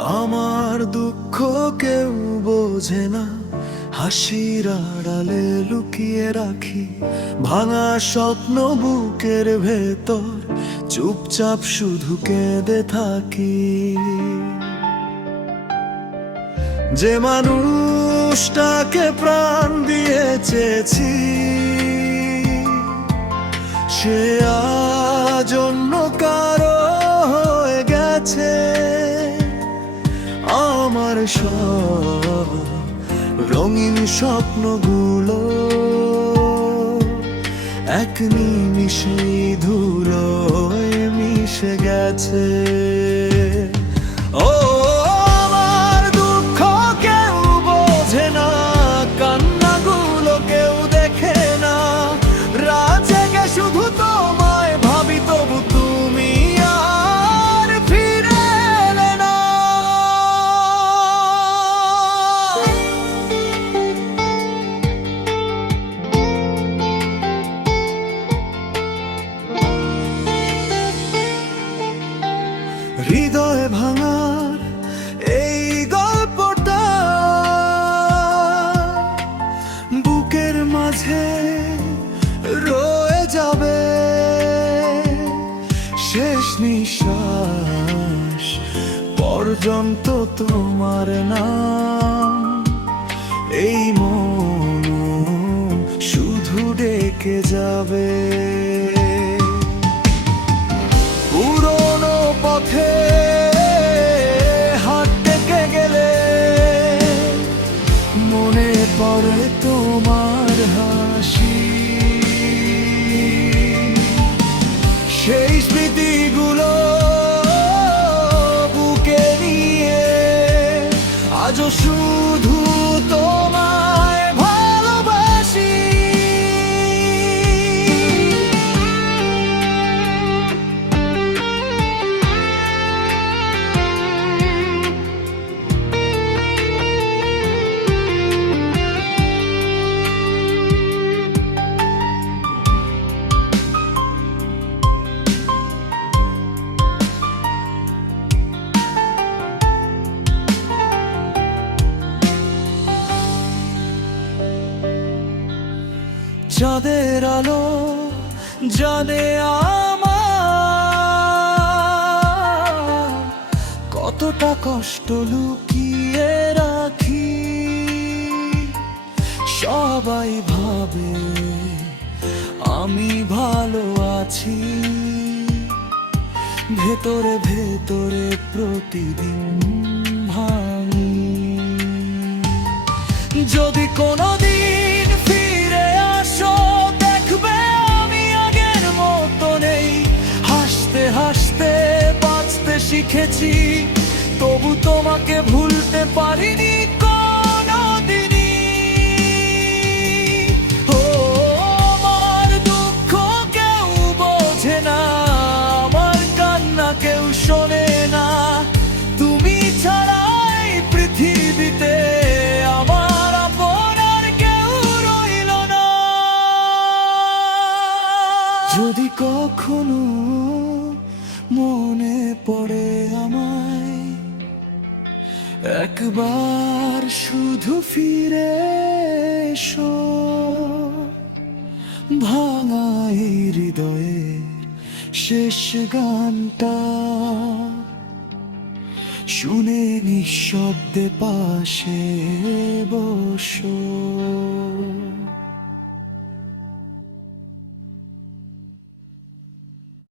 আমার দুঃখ কেউ বোঝে না, হাসির আড়ালে লুকিয়ে রাখি ভাঙা স্বপ্ন বুকের ভেতর, চুপচাপ শুধু কেঁদে থাকি। যে মানুষটাকে প্রাণ দিয়ে চেয়েছি, সে আজ অন্য কারো হয়ে গেছে। আমার সব রঙিন স্বপ্নগুলো এক নিমিষেই ধুলোয় মিশে গেছে। ও আমার দুঃখ কেউ বোঝে না, কান্নাগুলো কেউ দেখে না, রাত জেগে শুধু তোমায় ভাবি, তবু তুমি আর ফিরে এলে না। হৃদয় ভাঙার এই গল্পটা বুকের মাঝে রয়ে যাবে, শেষ নিঃশ্বাস পর্যন্ত তোমার নাম এই মন শুধু ডেকে যাবে। পুরনো পথে হাঁটতে গেলে মনে পড়ে তোমার হাসি, সেই স্মৃতিগুলো বুকে নিয়ে আজও শুধু তোমায় ভালোবাসি। চাঁদের আলো জানে আমার কতটা কষ্ট লুকিয়ে রাখি। সবাই ভাবে আমি ভালো আছি, ভেতরে ভেতরে প্রতিদিন ভাঙি। যদি কোনোদিন ফিরে আসো, দেখবে আমি আগের মতো নেই। হাসতে হাসতে বাঁচতে শিখেছি, তবু তোমাকে ভুলতে পারিনি কোনোদিনই। ও আমার দুঃখ কেউ বোঝে না, আমার কান্না কেউ শোনে না, তুমি ছাড়া এই পৃথিবীতে আমার আপন আর কেউ রইল না। যদি কখনো মনে পড়ে আমায়, একবার শুধু ফিরে এসো, ভাঙা এই হৃদয়ের শেষ গানটা শুনে নিঃশব্দে পাশে বসো।